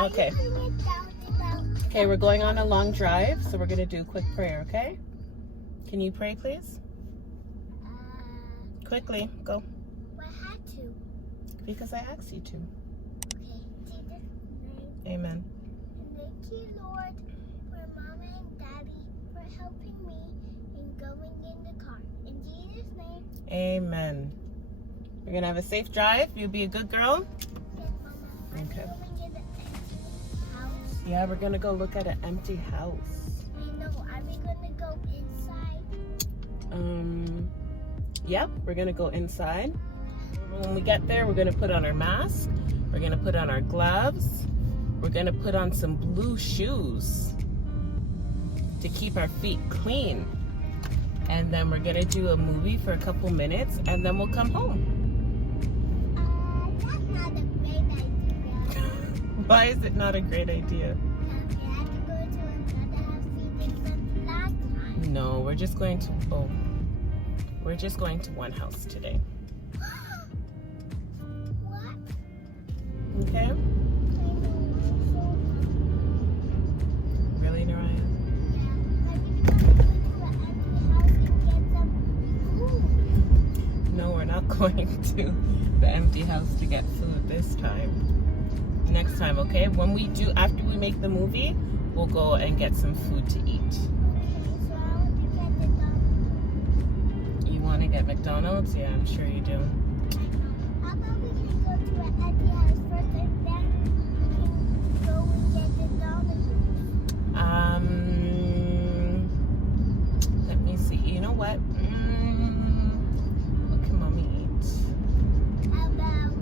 Okay. Okay, we're going on a long drive, so we're going to do a quick prayer, okay? Can you pray, please? Quickly, go. I had to. Because I asked you to. Okay, Jesus' name. Amen. And thank you, Lord, for Mama and Daddy for helping me in going in the car. In Jesus' name. Amen. You're going to have a safe drive. You'll be a good girl. Yes, Mama. Okay. I'm going to the empty house. Yeah, we're going to go look at an empty house. I know. Are we going to go inside? Yep, we're going to go inside. When we get there, we're going to put on our mask. We're going to put on our gloves. We're going to put on some blue shoes to keep our feet clean. And then we're going to do a movie for a couple minutes, and then we'll come home. That's not a great idea. Why is it not a great idea? Okay, I have to go to another house we did from last time. No, we're just going to one house today. What? Okay? Really, Nariah? No, we're not going to the empty house to get food this time. Next time, okay? When we do, after we make the movie, we'll go and get some food to eat. You want to get McDonald's? Yeah, I'm sure you do. How about we can go to an empty house first and then we can go and get the Domino's? Let me see. You know what? What can mommy eat? How about...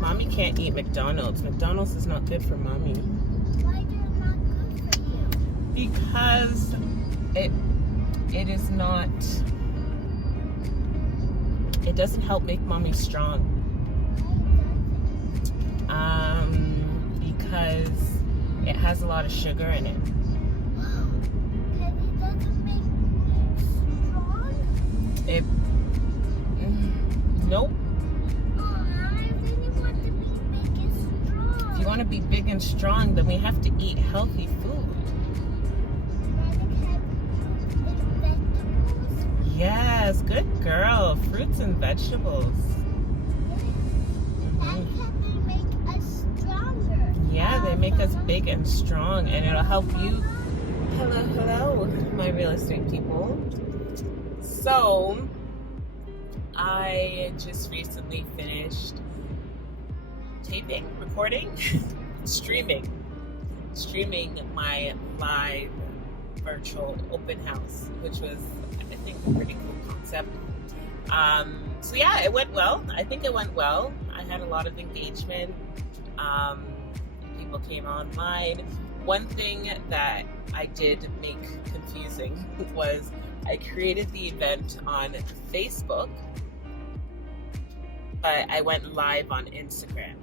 Mommy can't eat McDonald's. McDonald's is not good for mommy. Why is it not good for you? Because it is not... It doesn't help make mommy strong. Because it has a lot of sugar in it. Because it doesn't make me strong? Nope. I really want to be big and strong. If you want to be big and strong, then we have to eat healthy food. Yes, good girl. Fruits and vegetables. That make us stronger. Yeah, they make us big and strong, and it'll help you. Hello, my real estate people. So, I just recently finished recording, streaming my live virtual open house, which was, I think, a pretty cool concept. So yeah, it went well. I think it went well. I had a lot of engagement. People came online. One thing that I did make confusing was I created the event on Facebook, but I went live on Instagram.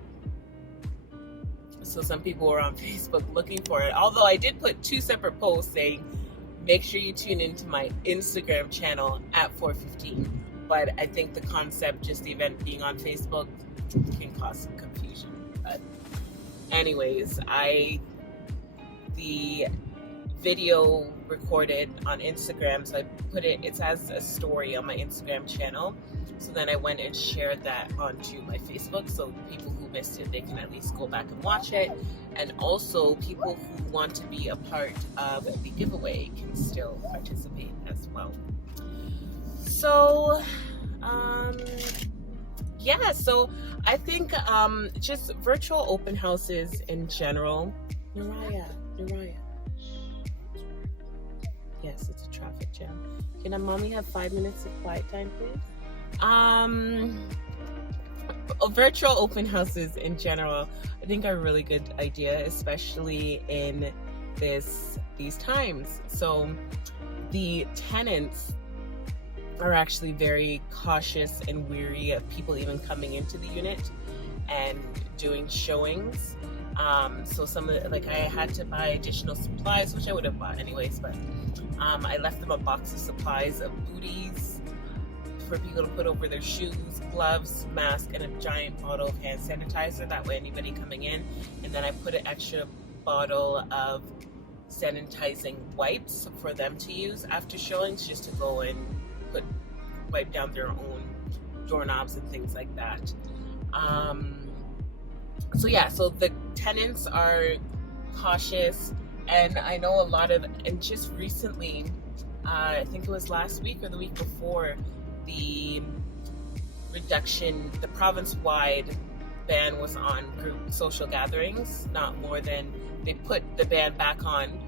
So some people were on Facebook looking for it. Although I did put 2 separate posts saying, make sure you tune into my Instagram channel at 4:15. But I think the concept, just the event being on Facebook, can cause some confusion. But anyways, the video recorded on Instagram, so I put it as a story on my Instagram channel. So then I went and shared that onto my Facebook, so people who missed it, they can at least go back and watch it. And also people who want to be a part of the giveaway can still participate as well. So yeah, so I think just virtual open houses in general. Nariah. Yes, it's a traffic jam. Can mommy have 5 minutes of quiet time, please? Virtual open houses in general, I think are a really good idea, especially in these times. So the tenants are actually very cautious and weary of people even coming into the unit and doing showings. So some of I had to buy additional supplies, which I would have bought anyways, but I left them a box of supplies of booties, for people to put over their shoes, gloves, mask, and a giant bottle of hand sanitizer. That way anybody coming in. And then I put an extra bottle of sanitizing wipes for them to use after showings, just to go and wipe down their own doorknobs and things like that. So yeah, so the tenants are cautious, and I know and just recently, I think it was last week or the week before, the province-wide ban was on group social gatherings, not more than, they put the ban back on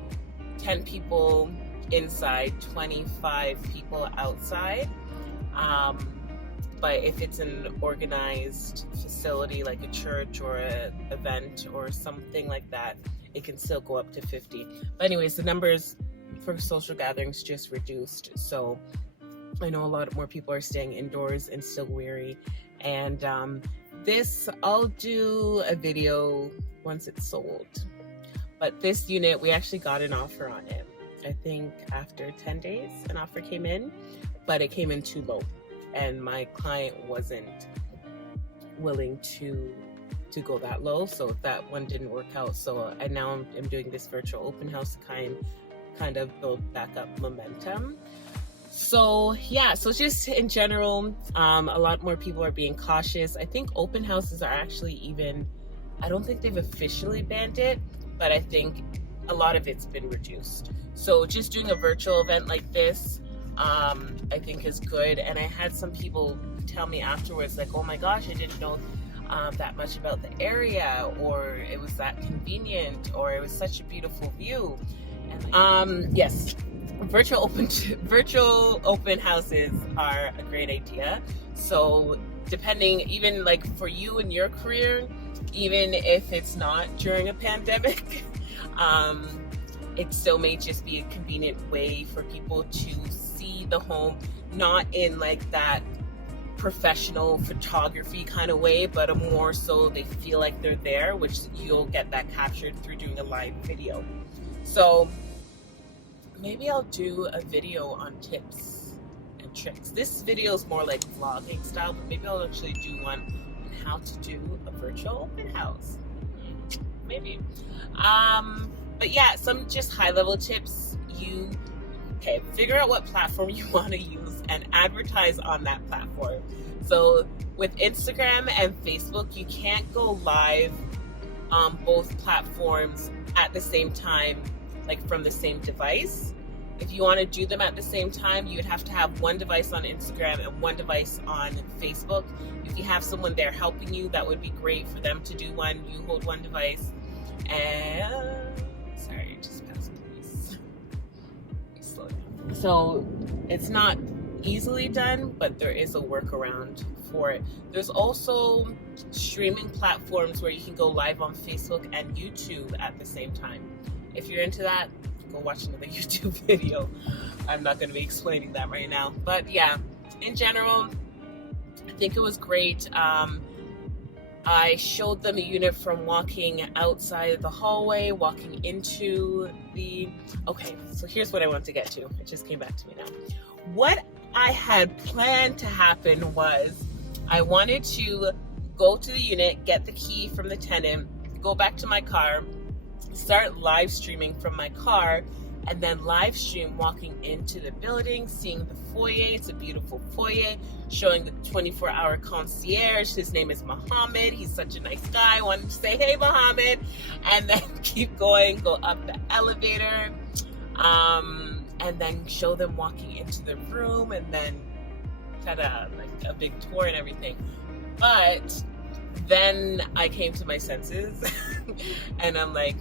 10 people inside, 25 people outside. But if it's an organized facility like a church or an event or something like that, it can still go up to 50. But anyways, the numbers for social gatherings just reduced. So I know a lot more people are staying indoors and still weary. And I'll do a video once it's sold. But this unit, we actually got an offer on it. I think after 10 days, an offer came in, but it came in too low. And my client wasn't willing to go that low, so that one didn't work out. So I now am doing this virtual open house to kind of build back up momentum. So yeah, so just in general, a lot more people are being cautious. I think open houses are actually I don't think they've officially banned it, but I think a lot of it's been reduced. So just doing a virtual event like this, I think is good. And I had some people tell me afterwards, like, oh my gosh, I didn't know that much about the area, or it was that convenient, or it was such a beautiful view. And yes, virtual open houses are a great idea. So depending, even like for you and your career, even if it's not during a pandemic, it still may just be a convenient way for people to see the home, not in like that professional photography kind of way, but a more so they feel like they're there, which you'll get that captured through doing a live video. So maybe I'll do a video on tips and tricks. This video is more like vlogging style, but maybe I'll actually do one on how to do a virtual open house. Maybe. But yeah, some just high level tips. Figure out what platform you want to use and advertise on that platform. So with Instagram and Facebook, you can't go live on both platforms at the same time, like from the same device. If you want to do them at the same time, you would have to have one device on Instagram and one device on Facebook. If you have someone there helping you, that would be great for them to do one. You hold one device. And sorry, just passed police. Slow down. So it's not easily done, but there is a workaround for it. There's also streaming platforms where you can go live on Facebook and YouTube at the same time. If you're into that, go watch another YouTube video. I'm not going to be explaining that right now. But yeah, in general, I think it was great. I showed them a unit from walking outside of the hallway, walking into the... Okay, so here's what I want to get to. It just came back to me now. What I had planned to happen was I wanted to go to the unit, get the key from the tenant, go back to my car, start live streaming from my car, and then live stream walking into the building, seeing the foyer. It's a beautiful foyer, showing the 24-hour concierge. His name is Mohammed. He's such a nice guy. I wanted to say, hey, Mohammed, and then keep going, go up the elevator, and then show them walking into the room, and then ta-da, like a big tour and everything. But then I came to my senses and I'm like,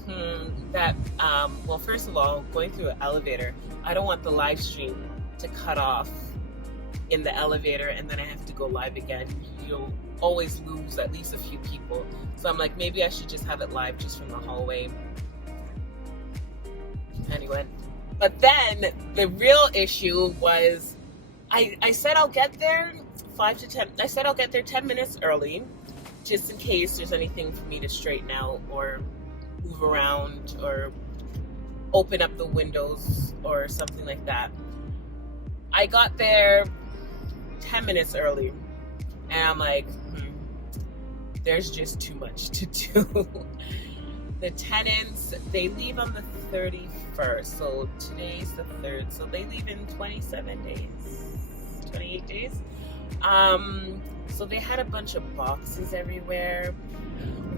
well, first of all, going through an elevator, I don't want the live stream to cut off in the elevator and then I have to go live again. You'll always lose at least a few people. So I'm like, maybe I should just have it live just from the hallway. Anyway, but then the real issue was I said I'll get there 5 to 10. I said I'll get there 10 minutes early, just in case there's anything for me to straighten out or move around or open up the windows or something like that. I got there 10 minutes early. And I'm like, there's just too much to do. The tenants, they leave on the 31st. So today's the 3rd. So they leave in 27 days, 28 days. So they had a bunch of boxes everywhere.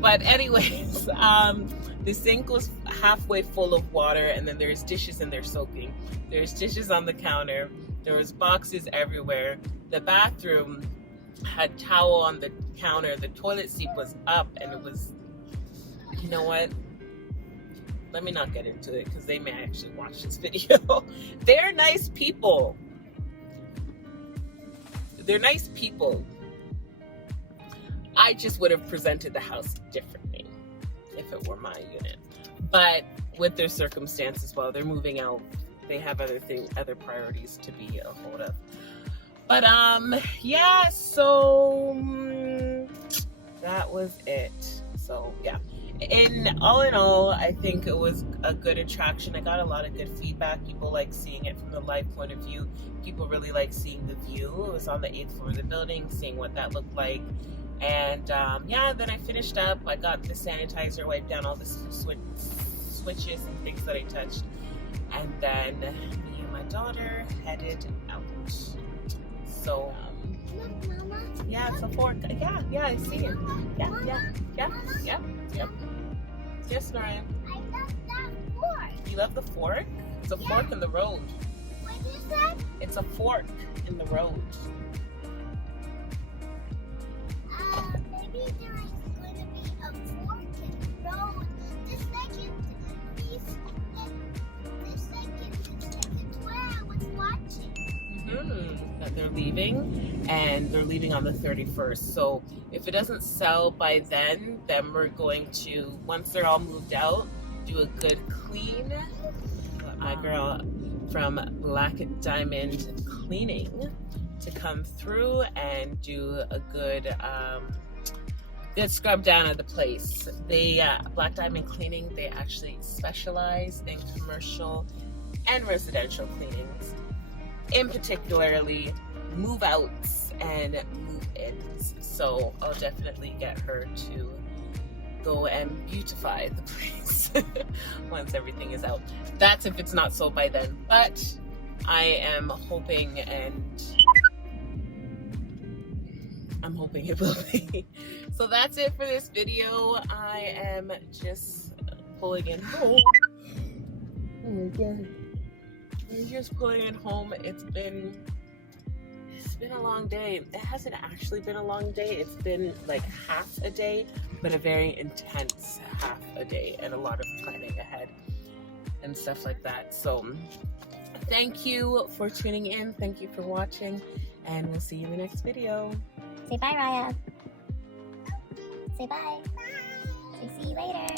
But anyways, the sink was halfway full of water, and then there's dishes in there soaking. There's dishes on the counter. There was boxes everywhere. The bathroom had towel on the counter. The toilet seat was up, and it was, you know what? Let me not get into it because they may actually watch this video. They're nice people. They're nice people. I just would have presented the house differently if it were my unit. But with their circumstances, while they're moving out, they have other priorities to be a hold of. But yeah, so that was it. So yeah. All in all, I think it was a good attraction. I got a lot of good feedback. People like seeing it from the live point of view. People really like seeing the view. It was on the 8th floor of the building, seeing what that looked like. And yeah, then I finished up. I got the sanitizer, wiped down all the switches and things that I touched. And then me and my daughter headed out. So Mama, yeah, it's a fork. Yeah, I see it. Yeah. Yes, Norian. I love that fork. You love the fork? It's a fork in the road. What is that? It's a fork in the road. Maybe there is going to be a fork in the road. The second where I was watching. That they're leaving, and they're leaving on the 31st. So if it doesn't sell by then we're going to, once they're all moved out, do a good clean. My girl from Black Diamond Cleaning to come through and do a good scrub down of the place. They Black Diamond Cleaning, they actually specialize in commercial and residential cleanings, in particularly move outs and move ins. So I'll definitely get her to go and beautify the place once everything is out. That's if it's not sold by then, but I am hoping, and I'm hoping it will be. So that's it for this video. I am just pulling it home. Oh my god. I'm just pulling it home. It's been a long day. It hasn't actually been a long day. It's been like half a day, but a very intense half a day, and a lot of planning ahead and stuff like that. So thank you for tuning in. Thank you for watching, and we'll see you in the next video. Say bye, Raya. Say bye. Say see you later.